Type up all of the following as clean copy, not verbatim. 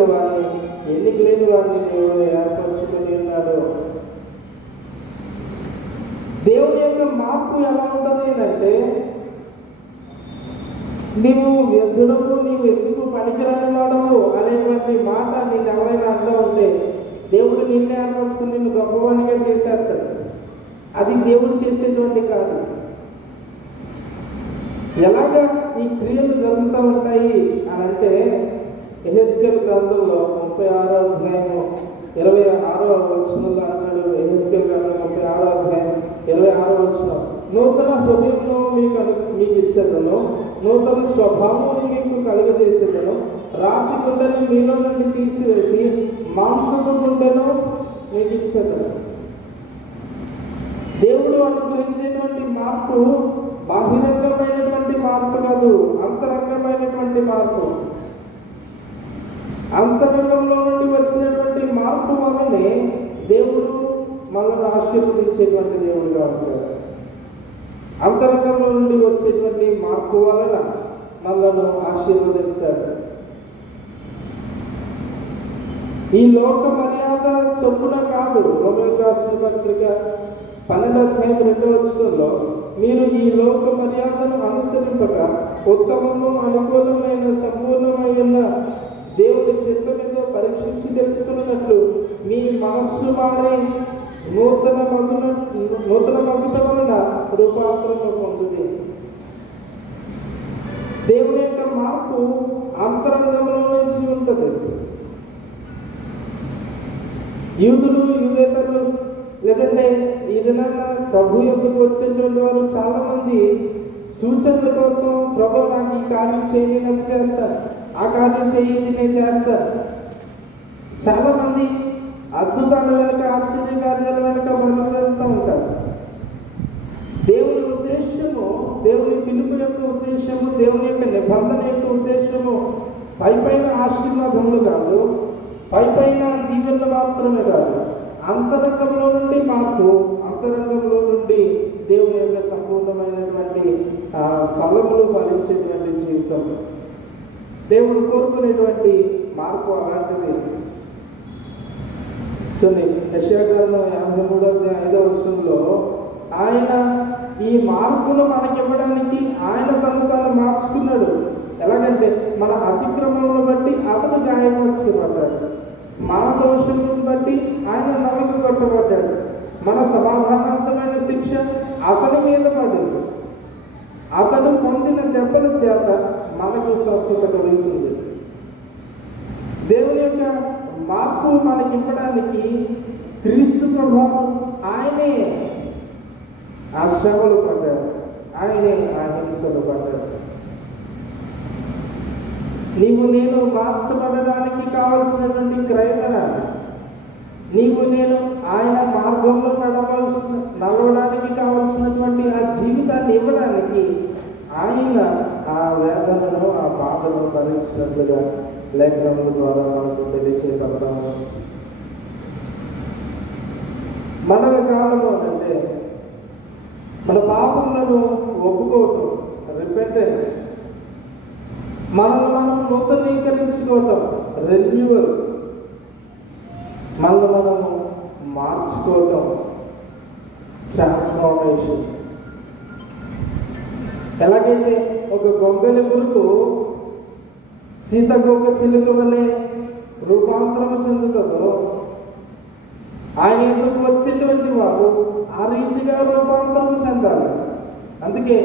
వారిని, ఎన్నిక లేని వారిని దేవుడు ఏర్పరచుకొని ఉన్నాడు. దేవుని యొక్క మార్పు ఎలా ఉంటుంది అంటే, నీవు వ్యర్థుడవు, నీవు ఎందుకు పనికిరాని వాడవు అనేటువంటి మాట నేను ఎవరైనా అంటూ ఉంటే, దేవుడు నిన్ను ఏర్పరచుకుని నిన్ను గొప్పవానిగా చేసేస్తాడు. అది దేవుడు చేసేటువంటి కాదు. ఎలాగా ఈ క్రియలు జరుగుతూ ఉంటాయి అని అంటే, యెహెజ్కేలు గ్రంథంలో 36వ అధ్యాయము 26వ వచనంలో అంటాడు. యెహెజ్కేలు గ్రంథం 36వ అధ్యాయం 26వ వచనం, నూతన హృదయంలో మీకు ఇచ్చేదను, నూతన స్వభావం మీకు కలుగజేసేదను, రాతి గుండెని మీలో నుండి తీసివేసి మాంసపు గుండెను మీకు ఇచ్చేదను. దేవుడు అనుగ్రహించేటువంటి మార్పు బాహిరంగమైనటువంటి మార్పు కాదు, అంతరంగమైనటువంటి మార్పు. అంతరంగంలో నుండి వచ్చినటువంటి మార్పు వల్లనే దేవుడు మనల్ని ఆశీర్వదించేటువంటి దేవుడుగా ఉంటాడు. అంతరంగంలో నుండి వచ్చేటువంటి మార్పు వలన మనల్ని ఆశీర్వదిస్తాడు. ఈ లోక మర్యాద చొప్పున కాదు. రోమీయులకు రాసిన పత్రిక 12వ అధ్యాయం 2వ వచనంలో, మీరు ఈ లోక మర్యాదను అనుసరింపక ఉత్తమము అనుకూలమైన సంపూర్ణమైన దేవుడి చిత్తమేదో పరీక్షించి తెలుసుకున్నట్లు మీ మనస్సు మారి నూతన మగుట వలన రూపాంతరము పొందుతుంది. దేవుని యొక్క మార్పు అంతరంగంలో నుంచి ఉంటుంది. యూదులు, యూదేతరులు, లేదంటే ఏదైనా ప్రభు ఎందుకు వచ్చేటువంటి వారు చాలా మంది సూచనల కోసం, ప్రభు నాకు ఈ కార్యం చేయండి, అది చేస్తారు, ఆ కార్యం చేయండి, నేను చేస్తాను. చాలా మంది అద్భుతాల వెనుక, ఆశ్చర్య కార్యాల వెనుక వెళ్తూ ఉంటారు. దేవుని ఉద్దేశము, దేవుని పిలుపు యొక్క ఉద్దేశము, దేవుని యొక్క నిబంధన యొక్క ఉద్దేశము పైపైన ఆశీర్వాదములు కాదు, పైపైన దీవెనలు మాత్రమే కాదు. అంతరంగంలో నుండి మార్పు, అంతరంగంలో నుండి దేవుని యొక్క సంపూర్ణమైనటువంటి ఫలములు ఫలించేటువంటి జీవితం. దేవుడు కోరుకునేటువంటి మార్పు అలాంటిది. చూడండి, యెషయా గ్రంథం 53వ అధ్యాయం 5వ వచనంలో, ఆయన ఈ మార్పును మనకివ్వడానికి ఆయన తను మార్చుకున్నాడు. ఎలాగంటే, మన అతిక్రమములను బట్టి అతను గాయపరచబడ్డాడు, మన దోషములను బట్టి ఆయన నలుగు కొట్టబడ్డాడు, మన సమాధానార్థమైన శిక్ష అతని మీద పడింది, అతడు పొందిన దెబ్బల చేత మనకు స్వస్థత కలుగుతుంది. దేవుని యొక్క మార్పు మనకివ్వడానికి క్రీస్తు ప్రభావం ఆయనే ఆ శ్రమలు పడ్డాడు, ఆయనే ఆ హింసలు పడ్డాడు. నీవు నేను మార్చబడడానికి కావలసినటువంటి క్రయధన, నీవు నేను ఆయన మార్గంలో నడవడానికి కావలసినటువంటి ఆ జీవితాన్ని ఇవ్వడానికి ఆయన ఆ వేదనను, ఆ బాధను భరించినట్లుగా లేఖనముల ద్వారా మనకు తెలియచేయగలము. మన కాలము అంటే మన పాపములను ఒప్పుకోవటం, రిపెంటెన్స్, మనల్ని మనం నూతనీకరించుకోవటం, రెన్యూవల్, మనల్ని మనము మార్చుకోవటం, ట్రాన్స్ఫార్మేషన్. ఎలాగైతే ఒక గొంగలి పురుగు సీతగొంగ చిలుక వలె రూపాంతరం చెందుతుందో, ఆయన ఎందుకు వచ్చేటువంటి వారు ఆ రీతిగా రూపాంతరం చెందాలి. అందుకే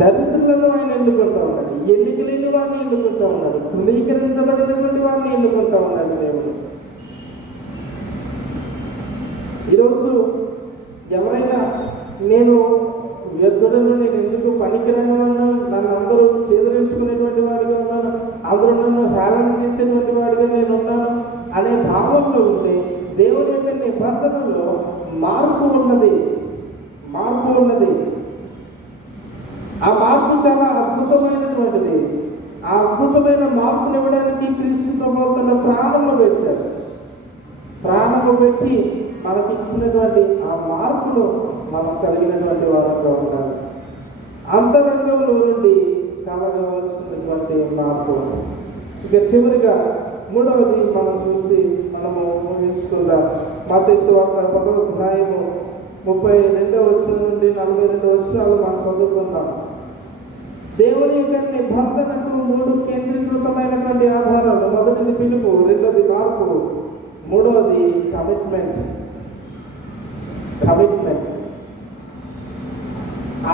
దరిద్రులను ఆయన ఎన్నుకుంటూ ఉన్నాడు, ఎన్నిక లేని వారిని ఎన్నుకుంటూ ఉన్నాడు, తృణీకరించబడినటువంటి వారిని ఎన్నుకుంటూ ఉన్నాడు దేవుడు. ఈరోజు ఎవరైనా నేను వ్యర్థుడను, నేను ఎందుకు పనికిరాని వాడిను, నన్ను అందరూ చేదరించుకునేటువంటి వాడిగా ఉన్నాను, అందరూ నన్ను హేళన చేసేటువంటి వాడిగా నేను ఉన్నాను అనే భావంలో ఉంటే, దేవుని యొక్క నిబంధనలో మార్పు ఉన్నది. ఆ మార్పు చాలా అద్భుతమైనటువంటిది. ఆ అద్భుతమైన మార్పుని ఇవ్వడానికి క్రీస్తు ప్రభువు తన ప్రాణము పెట్టాడు. ప్రాణము పెట్టి మనకిచ్చినటువంటి ఆ మార్పును మనం కలిగినటువంటి వారంగా ఉండాలి. అంతరంగంలో నుండి కలగవలసినటువంటి మార్పు. ఇక చివరిగా మూడవది మనం చూసి మనము ఊహించుకుందాం. మత్తయి సువార్త 10వ అధ్యాయము 32వ వచనం నుండి 42 వచనాలు మనం చదువుకుందాం. దేవుని యొక్క నిబంధనకు 3 కేంద్రీకృతమైనటువంటి ఆధారాలు. మొదటిది పిలుపు, రెండవది మార్పు, మూడవది కమిట్మెంట్.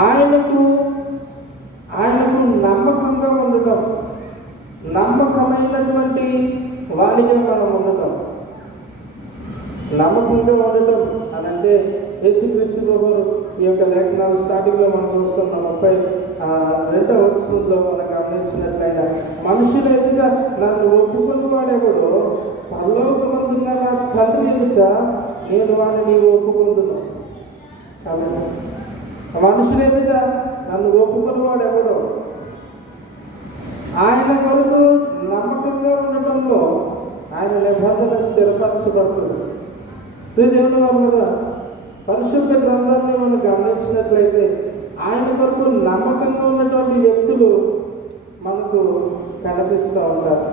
ఆయనకు నమ్మకంగా ఉండటం, నమ్మకమైనటువంటి వారిగా మనం ఉండటం. నమ్మకంగా ఉండటం అని అంటే యేసుక్రీస్తు ప్రభువు ఈ యొక్క లేఖనాలు స్టార్టింగ్లో మనం చూస్తున్నాం. 32వ వచనంలో మనం గమనించినట్లయినా, మనుషుల ఎదుట నన్ను ఒప్పుకుని వాడెవడో పరలోకమందున్న నా తండ్రి ఎదుట నేను వాడిని ఒప్పుకుందును. మనుషుల ఎదుట నన్ను ఒప్పుకుని వాడెవడో, ఆయన కొరకు నమ్మకంగా ఉండటంలో ఆయన నిబంధన స్థిరపరచబడుతుంది. దేవుని వల్ల పరిశుద్ధ గ్రంథాన్ని మనం గమనించినట్లయితే ఆయన కొరకు నమ్మకంగా ఉన్నటువంటి వ్యక్తులు మనకు కనిపిస్తూ ఉంటారు.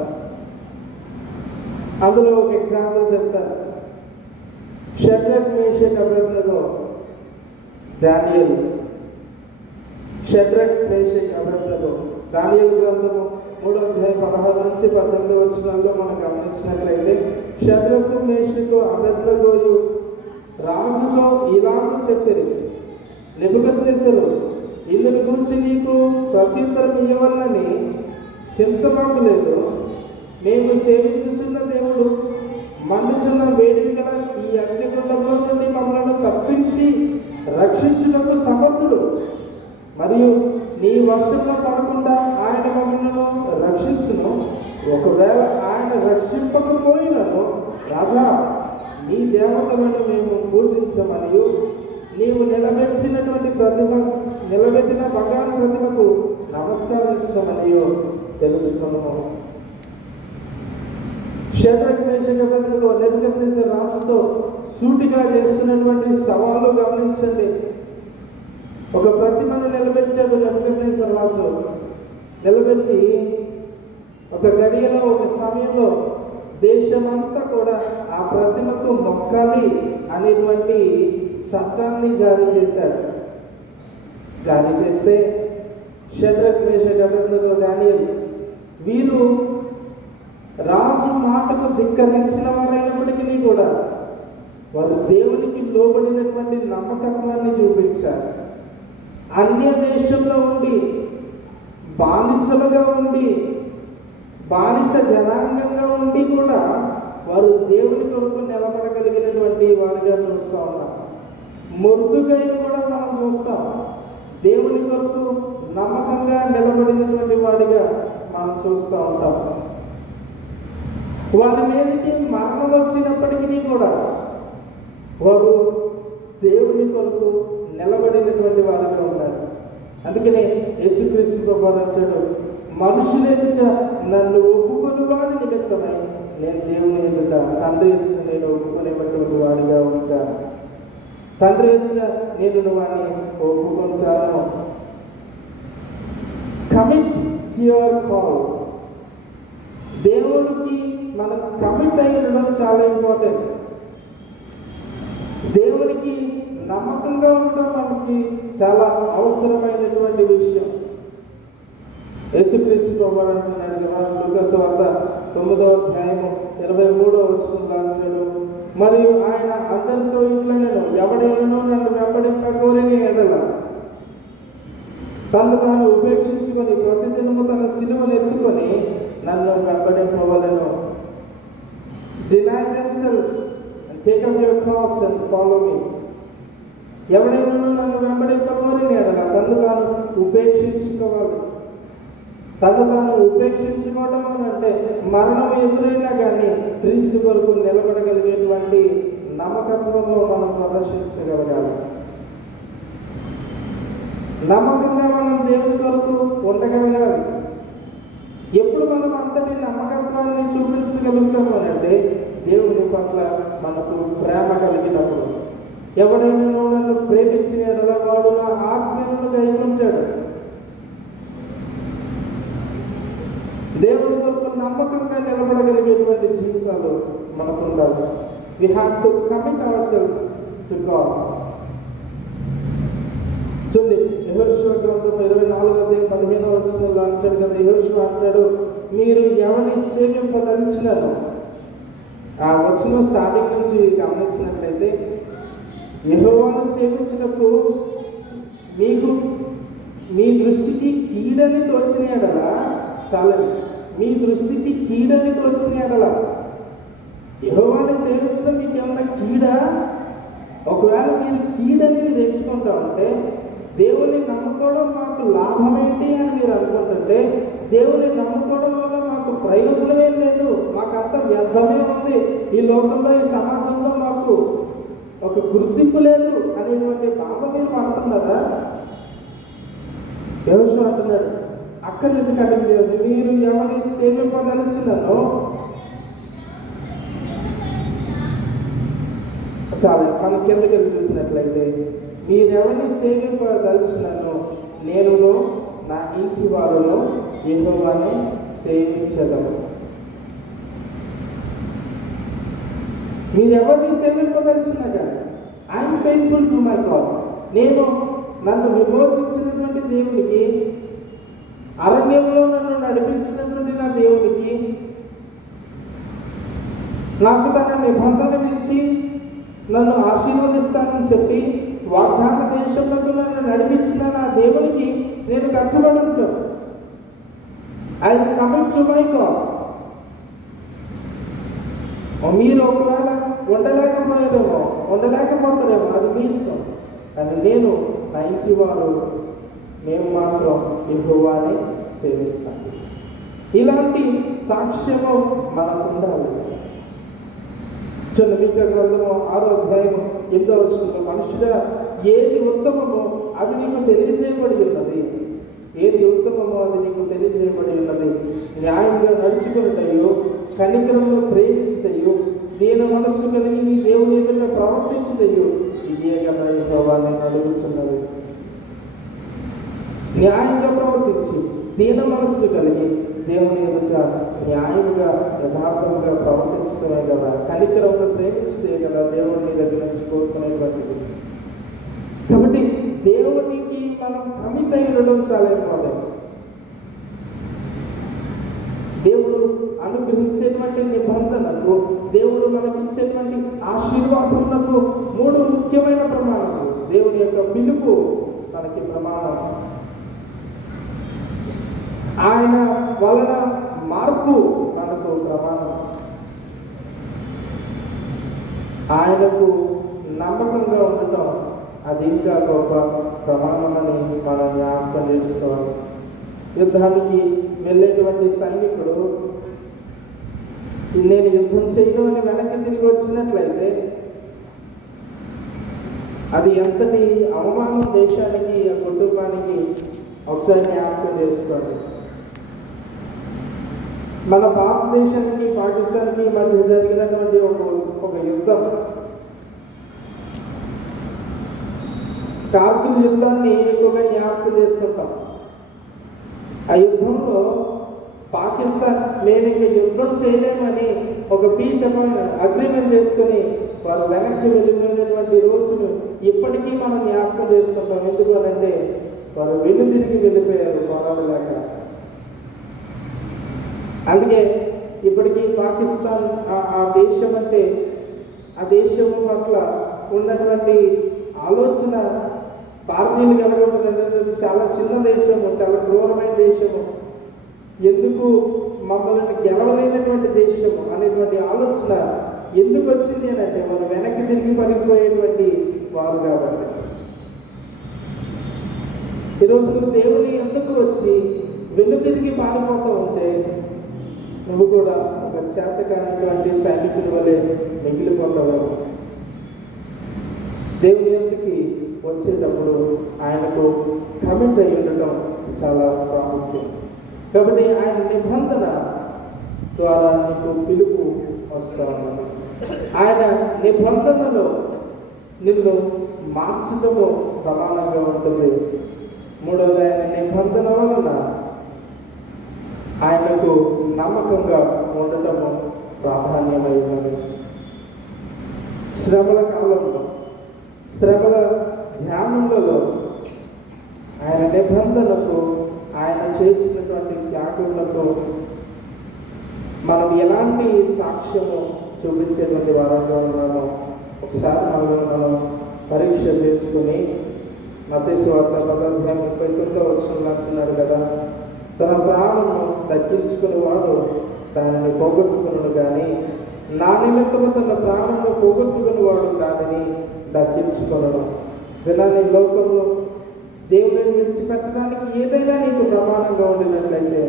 అందులో ఒక ఎగ్జాంపుల్ చెప్తారు. షడ్రక్, మేషక్, అబేద్నెగో, దానియేలు. షడ్రక్, మేషక్, అబేద్నెగో. దానియేలు గ్రంథము 3వ అధ్యాయం 16 నుంచి 18 వచనాల్లో మనం గమనించినట్లయితే, షడ్రకు, మేషకు, అబేద్నెగోయు రాజుతో ఇలాగ చెప్పారు, నెబుకద్నెజరు, ఇందుని గురించి నీకు ప్రత్యుత్తరం ఇవ్వాలని చింతమాకు. మేము సేవించుతున్న దేవుడు మండుచున్న వేడి గల ఈ అగ్నిగుండంలో నుండి మమ్మల్ని తప్పించి రక్షించుటకు సమర్థుడు. మరియు నీ వర్షంలో పడకుండా ఆయన మమ్మల్ని రక్షించును. ఒకవేళ ఆయన రక్షింపకపోయినను, రాజా, నీ దేవతలను మేము పూజించమనియు నీవు నిలబెట్టిన బంగారు ప్రతిమకు నమస్కరించమనియు తెలుసుకున్నాము. షడ్రక్, మేషక్, అబేద్నెగో నెబుకద్నెజరు రాజుతో సూటిగా చేస్తున్నటువంటి సవాలు గమనించండి. ఒక ప్రతిమను నిలబెట్టాడు నెబుకద్నెజరు రాజు. నిలబెట్టి ఒక గడియలో, ఒక సమయంలో దేశమంతా కూడా ఆ ప్రతిమకు మొక్కాలి అనేటువంటి చట్టాన్ని జారీ చేశాడు. జారీ చేస్తే షడ్రక్, మేషక్, అబేద్నెగో, దానియేలు వీరు రాజు మాటకు ధిక్కరించిన వారైనప్పటికీ కూడా వారు దేవునికి లోబడినటువంటి నమ్మకత్వాన్ని చూపించారు. అన్య దేశంలో ఉండి, బానిసలుగా ఉండి, బానిస జనాంగంగా ఉండి కూడా వారు దేవుని కొరకు నిలబడగలిగినటువంటి వారిగా చూస్తూ ఉన్నాం. మొర్దుకైని కూడా మనం చూస్తాం. దేవుని కొరకు నమ్మకంగా నిలబడినటువంటి వాడిగా మనం చూస్తూ ఉంటాం. వారి మీదకి మరణం వచ్చినప్పటికీ కూడా వారు దేవుని కొరకు నిలబడినటువంటి వారిగా ఉన్నారు. అందుకనే యేసుక్రీస్తు ప్రభువు అంటాడు, మనుషుల ఎదుట నన్ను ఒప్పుకొని వాడి నిమిత్తమై నేను దేవుని ఎదుట, తండ్రి ఎదుట నేను ఒప్పుకునేటువంటి వాడిగా ఉంటాను. తండ్రి ఎదుట నేను వాడిని ఒప్పుకుంటాను. Commit your call. దేవుడికి మనం కమిట్ అయి ఉండడం చాలా ఇంపార్టెంట్. దేవునికి నమ్మకంగా ఉండడం మనకి చాలా అవసరమైనటువంటి విషయం. యేసుక్రీస్తు ప్రభువు అంటున్నాడు కదా, లూకా సువార్త 9వ అధ్యాయము 23వ వచనంలో అంటాడు, మరియు ఆయన అందరితో ఇట్లా, నేను ఎవడైనా నన్ను వెంబడింపకోరని ఎడల తను తాను ఉపేక్షించుకొని ప్రతిదినము తన సిలువను ఎత్తుకొని నన్ను వెంబడింపవలెను. Deny themselves and take up your cross and follow me. ఎవడైనా నన్ను వెంబడింపకోరని ఎడల తను తాను ఉపేక్షించుకోవాలి. తను తాను ఉపేక్షించుకోవడం అంటే మరణం ఎదురైనా కానీ క్రీస్తు కొరకు నిలబడగలిగేటువంటి నమ్మకత్వంలో మనం ప్రదర్శించగలగాలి. నమ్మకంగా మనం దేవుని కొరకు ఉండగలగాలి. ఎప్పుడు మనం అంతటి నమ్మకత్వాన్ని చూపించగలుగుతాము అని అంటే దేవుని పట్ల మనకు ప్రేమ కలిగినప్పుడు. ఎవడైనా నన్ను ప్రేమించిన ఎడల వాడు నా ఆజ్ఞలను కైకొంటాడు. దేవుని కొరకు నమ్మకం we have to commit ourselves to God. చూడండి, యెహోషువ గ్రంథం 24:15 అంటాడు కదా, యెహోషువ అంటాడు, మీరు ఎవరిని సేవింపదలిచినారు. ఆ వచనం స్టార్టింగ్ నుంచి గమనించినట్లయితే, యెహోవాను సేవించినప్పుడు మీకు మీ దృష్టికి కీడని తోచినాడలా చాలండి. మీ దృష్టికి కీడని తోచినాడలా. యెహోవాను సేవించడం మీకు ఏమన్నా కీడా? ఒకవేళ మీరు కీడని మీరు ఎంచుకుంటా ఉంటే, దేవుని నమ్ముకోవడం మాకు లాభం ఏంటి అని మీరు అనుకుంటుంటే, దేవుని నమ్ముకోవడం వల్ల మాకు ప్రయోజనమే లేదు, మాకంత వ్యర్థమే ఉంది, ఈ లోకంలో ఈ సమాజంలో మాకు ఒక గుర్తింపు లేదు అనేటువంటి బాధ మీరు పడుతున్నారా? యెహోషువ అంటున్నాడు, అక్కడి నుంచి కంటిన్యూ, మీరు ఎవరిని సేవింపదలిచినారో చాలా మనం కిందకి చూసినట్లయితే, మీరెవరిని సేవింపదలిచినారో నేను నా ఇంటి వారును యెహోవాను సేవించదము. మీరెవరిని సేవింపదలిచినా కానీ I'm faithful to my God. నేను నన్ను విమోచించినటువంటి దేవునికి, అరణ్యంలో నన్ను నడిపించినటువంటి నా దేవునికి, నాకు తన నిబంధననిచ్చి నన్ను ఆశీర్వదిస్తానని చెప్పి వాగ్దాన దేశంలో నన్ను నడిపించిన నా దేవునికి నేను కట్టుబడి ఉంటాను. I will commit to my God. మీరు ఒకవేళ ఉండలేకపోతారేమో, అది మీ ఇష్టం. కానీ నేను, నా ఇంటి వారు, మేము మాత్రం యెహోవాని సేవిస్తాను. ఇలాంటి సాక్ష్యము మనకు ఉండాలి. మీకా గ్రంథము 6:8 మనుషుడా, ఏది ఉత్తమమో అది నీకు తెలియజేయబడి ఉన్నది. ఏది ఉత్తమమో అది నీకు తెలియజేయబడి ఉన్నది. న్యాయంగా నడుచుకున్నటయో, కనికరంలో ప్రేమించుటయో, దీన మనస్సు కలిగి నీ దేవుని ఎదుట ప్రవర్తించుటయో ఇదే కదా యెహోవా నేను అడుగుతున్నది. న్యాయంగా ప్రవర్తించి దీన మనస్సు కలిగి దేవుని ఎదుట న్యాయంగా యథార్థంగా ప్రవర్తించడమే కదా, కనికరంలో ప్రేమించే కదా దేవుని దగ్గర నుంచి కోరుకునేటువంటిది. కాబట్టి దేవునికి మనం కమిట్ అయి ఉండడం చాలా ఇంపార్టెంట్. దేవుడు అనుగ్రహించేటువంటి నిబంధనలకు, దేవుడు మనకిచ్చేటువంటి ఆశీర్వాదములకు 3 ముఖ్యమైన ప్రమాణాలు. దేవుని యొక్క పిలుపు మనకి ప్రమాణం, ఆయన వలన మార్పు మనకు ప్రమాణం, ఆయనకు నమ్మకంగా ఉండటం అది ఇంకా గొప్ప ప్రమాణమని మనం జ్ఞాపకం చేసుకోవాలి. యుద్ధానికి వెళ్ళేటువంటి సైనికుడు నేను యుద్ధం చేయను అని వెనక్కి తిరిగి వచ్చినట్లయితే అది ఎంతటి అవమానం దేశానికి, ఆ కుటుంబానికి ఒకసారి జ్ఞాపకం చేసుకోండి. మన భారతదేశానికి పాకిస్తాన్కి మధ్య జరిగినటువంటి ఒక యుద్ధం, కార్గిల్ యుద్ధాన్ని ఎక్కువగా జ్ఞాపకం చేసుకుంటాం. ఆ యుద్ధంలో పాకిస్తాన్ నేను ఇంకా యుద్ధం చేయలేమని ఒక పీస్ అగ్రిమెంట్ చేసుకొని వారు వెనక్కి వెళ్ళిపోయినటువంటి రోజును ఇప్పటికీ మనం జ్ఞాపకం చేసుకుంటాం. ఎందుకు అనంటే వారు తిరిగి వెళ్ళిపోయారు పోరాడలేక. అందుకే ఇప్పటికీ పాకిస్తాన్ ఆ దేశం అంటే, ఆ దేశం పట్ల ఉన్నటువంటి ఆలోచన భారతీయులకు ఎలా ఉంటుంది? చాలా చిన్న దేశము, చాలా క్రూరమైన దేశము, ఎందుకు మమ్మల్ని గెలవలేనటువంటి దేశము అనేటువంటి ఆలోచన ఎందుకు వచ్చింది అని అంటే మనం వెనక్కి తిరిగి పడిపోయేటువంటి వారు కాబట్టి. ఈరోజు దేవుని ఎందుకు వచ్చి తిరిగి పారిపోతూ ఉంటే నువ్వు కూడా ఒక చేతకానిటువంటి సైనికుని వలె మిగిలిపోతావు. దేవుని ఎందుకు వచ్చేటప్పుడు ఆయనకు కమిట్ అయి ఉండటం చాలా ప్రాముఖ్యం. కాబట్టి ఆయన నిబంధన ద్వారా నీకు పిలుపు వస్తూ ఉన్నది. ఆయన నిబంధనలో నిన్ను మార్చడము ప్రమాణంగా ఉంటుంది. మూడవది, ఆయన నిబంధన వలన ఆయనకు నమ్మకంగా ఉండటము ప్రాధాన్యమైనది. శ్రమల కాలంలో, శ్రమల ధ్యానంలో ఆయన నిబంధనకు, ఆయన చేసినటువంటి త్యాగములకు మనం ఎలాంటి సాక్ష్యము చూపించేటువంటి వారంగా ఉన్నామో ఒకసారి మనం పరీక్ష చేసుకుని, మత్తయి సువార్త 10:39 అంటున్నాడు కదా, తన ప్రాణము తగ్గించుకునేవాడు దానిని పోగొట్టుకున్నాడు కానీ నా నిమిత్తము తన ప్రాణంలో పోగొట్టుకునేవాడు దానిని దక్కించుకున్నాడు. జనాన్ని లోకంలో దేవుడిని విడిచిపెట్టడానికి ఏదైనా నీకు ప్రమాణంగా ఉండినట్లయితే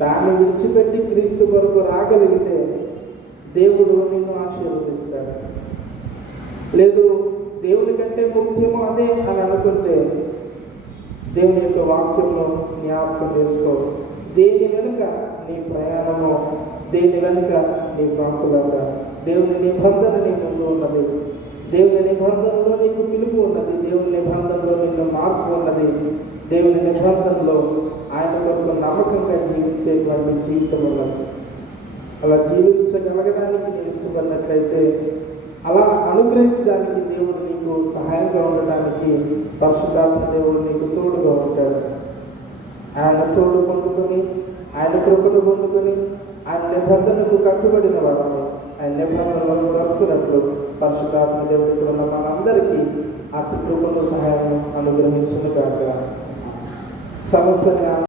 దాన్ని విడిచిపెట్టి క్రీస్తు కొరకు రాగలిగితే దేవుడు నిన్ను ఆశీర్వదిస్తాడు. లేదు దేవుని కంటే ముఖ్యమో అదే అని అనుకుంటే దేవుని యొక్క వాక్యంలో జ్ఞాపకం చేసుకో. దేని వెనుక నీ ప్రయాణమో, దేని వెనుక నీ ప్రాంతులంట. దేవుని నిబంధన నీ ముందు ఉన్నది, దేవుని నిబంధనలో నీకు పిలుపు ఉన్నది, దేవుని నిబంధనలో నీకు మార్పు ఉన్నది, దేవుని నిబంధనలో ఆయన కొరకు నమ్మకంగా జీవించేటువంటి జీవితం ఉన్నది. అలా జీవించగలగడానికి నీవు ఇష్టపడినట్లయితే, అలా అనుగ్రహించడానికి దేవుడు నీకు సహాయంగా ఉండడానికి పరిశుద్ధాత్మ దేవుడు నీకు తోడుగా ఉంటాడు. ఆయన తోడు పొందుకొని, ఆయన కృపను పొందుకొని, ఆయన నిబంధనకు కట్టుబడిన వారు ఆయన నిబంధనలను బ్రతుకున్నట్లు పరిశుద్ధాత్మ దేవుడికి ఉన్న మనందరికీ అతి కృపను సహాయం అనుగ్రహించును కాక. సమస్య